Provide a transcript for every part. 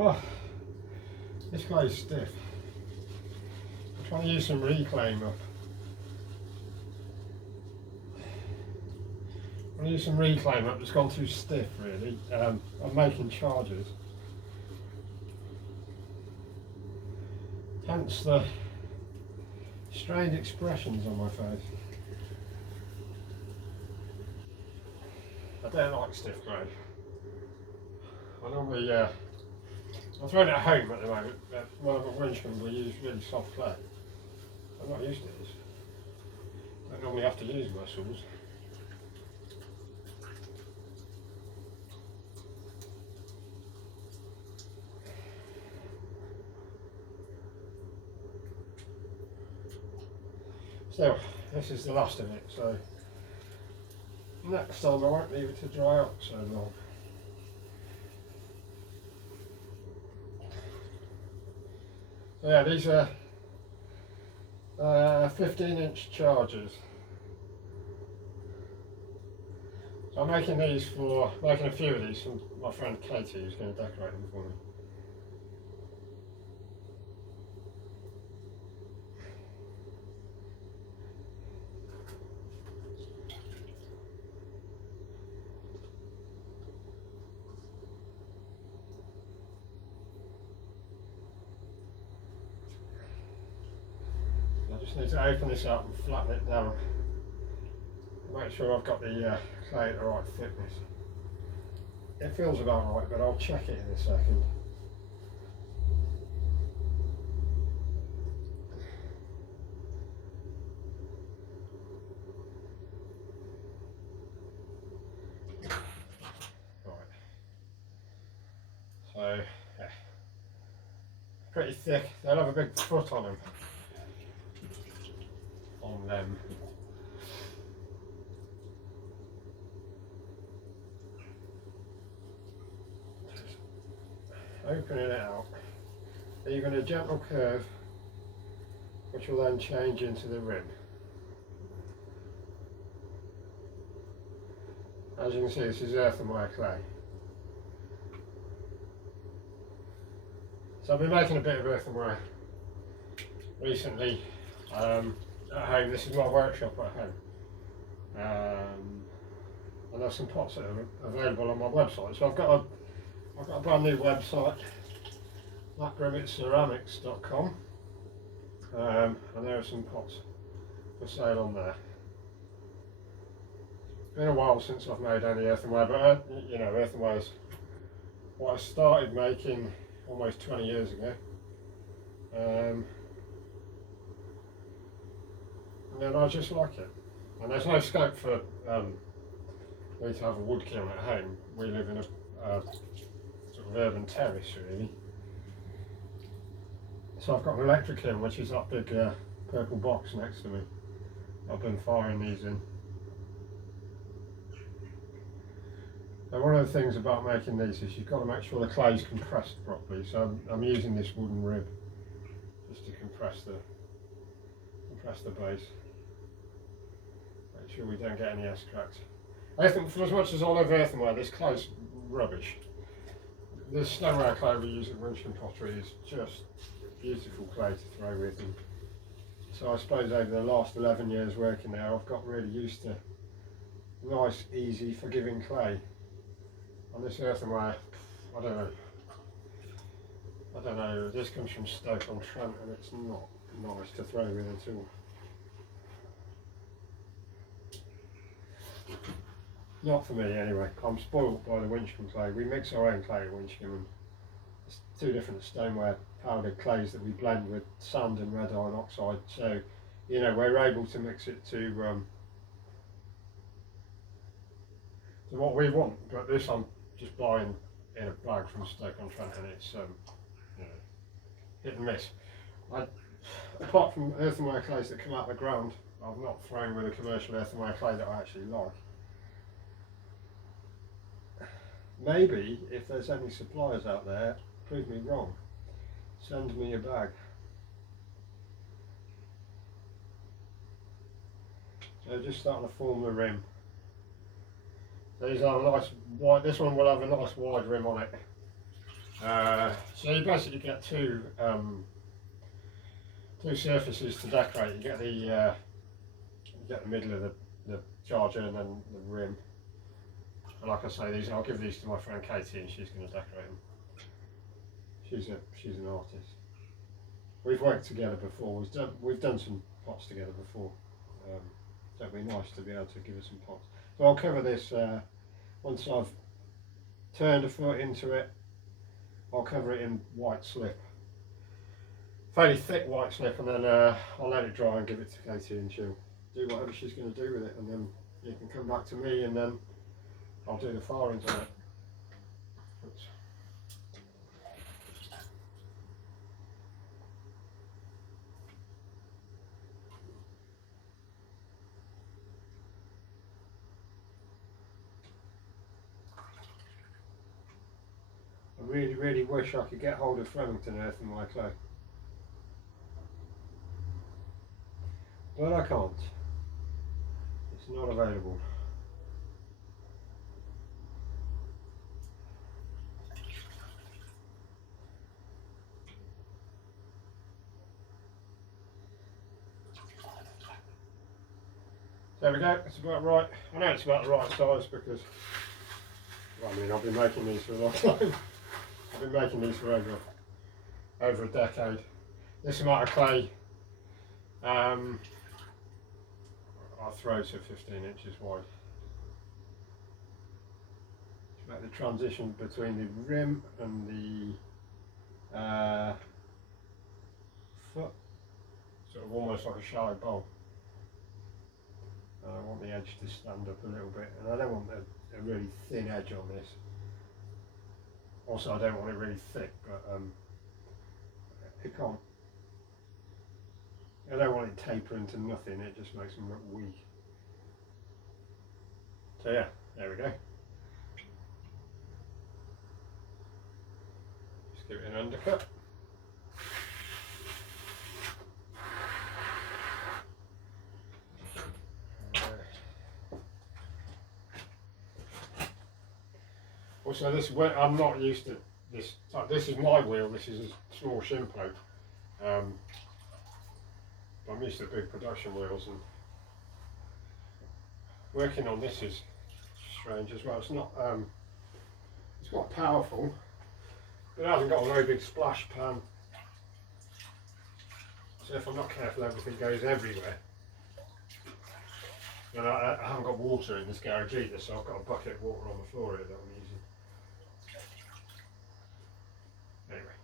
Oh, this guy's stiff. I'm trying to use some reclaim up. I'm going to use some reclaim up, it's gone too stiff really. I'm making charges. Hence the strained expressions on my face. I don't like stiff clay. I normally, I'm throwing it at home at the moment, but one of my Winchcombe we use really soft clay. I'm not used to this. I don't normally have to use muscles. So, this is the last of it, so next time I won't leave it to dry up so long. So yeah, these are 15-inch chargers. So I'm making a few of these for my friend Katie, who's going to decorate them for me. I just need to open this up and flatten it down. Make sure I've got the clay at the right thickness. It feels about right, but I'll check it in a second. Right. So, yeah. Pretty thick. They'll have a big foot on them. Opening it out, leaving a gentle curve which will then change into the rim. As you can see, this is earthenware clay. So I've been making a bit of earthenware recently at home. This is my workshop at home. And there's some pots that are available on my website. So I've got a brand new website, grimmittceramics.com, and there are some pots for sale on there. It's been a while since I've made any earthenware, but you know, earthenware is what I started making almost 20 years ago. And then I just like it. And there's no scope for me to have a wood kiln at home. We live in a sort of urban terrace really. So I've got an electric kiln, which is that big purple box next to me. I've been firing these in. And one of the things about making these is you've got to make sure the clay's compressed properly. So I'm using this wooden rib just to compress the base. Make sure we don't get any S-cracks. I think for as much as I love earthenware, this clay's rubbish. This stoneware clay we use at Grimmitt Pottery is just beautiful clay to throw with. And so I suppose over the last 11 years working there, I've got really used to nice, easy, forgiving clay. And this earthenware, I don't know, this comes from Stoke-on-Trent and it's not nice to throw with at all. Not for me anyway. I'm spoilt by the Winchcombe clay. We mix our own clay at Winchcombe, and it's two different stoneware powdered clays that we blend with sand and red iron oxide. So, you know, we're able to mix it to what we want. But this I'm just buying in a bag from Stoke-on-Trent, and it's you know, hit and miss. Apart from earthenware clays that come out of the ground, I've not thrown with a commercial earthenware clay that I actually like. Maybe if there's any suppliers out there, prove me wrong. Send me a bag. So just starting to form the rim. These have a nice wide. This one will have a nice wide rim on it. So you basically get two surfaces to decorate. You get the middle of the charger and then the rim. And like I say, I'll give these to my friend Katie, and she's going to decorate them. She's an artist. We've worked together before. We've done some pots together before. So it'd be nice to be able to give her some pots. So I'll cover this once I've turned a foot into it. I'll cover it in white slip, fairly thick white slip, and then I'll let it dry and give it to Katie, and she'll do whatever she's going to do with it, and then you can come back to me, and then I'll do the firings on it. Oops. I really wish I could get hold of Flemington earthenware clay, but I can't. It's not available. There we go, it's about right. I know it's about the right size because, well, I mean, I've been making these for a long time. I've been making these for over a decade. This amount of clay, I'll throw to 15 inches wide. To make the transition between the rim and the foot, sort of almost like a shallow bowl. And I want the edge to stand up a little bit, and I don't want a really thin edge on this. Also, I don't want it really thick, but it can't. I don't want it tapering to nothing, it just makes them look weak. So yeah, there we go. Just give it an undercut. Also, this I'm not used to this. This is my wheel. This is a small Shimpo. I'm used to big production wheels, and working on this is strange as well. It's not. It's quite powerful, but it hasn't got a very big splash pan. So if I'm not careful, everything goes everywhere. And I haven't got water in this garage either, so I've got a bucket of water on the floor here that I'm using. Anyway,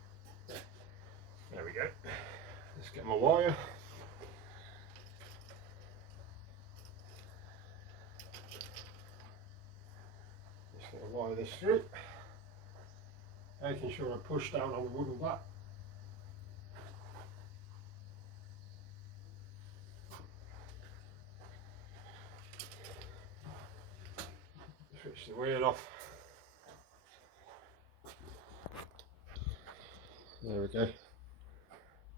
there we go. Let's get my wire. Just going to wire this through, making sure I push down on the wooden back. Switch the wheel off. There we go.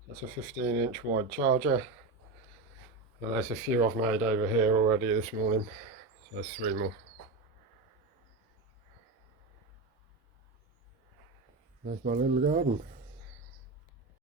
That's a 15-inch wide charger. And there's a few I've made over here already this morning. So there's 3 more. There's my little garden.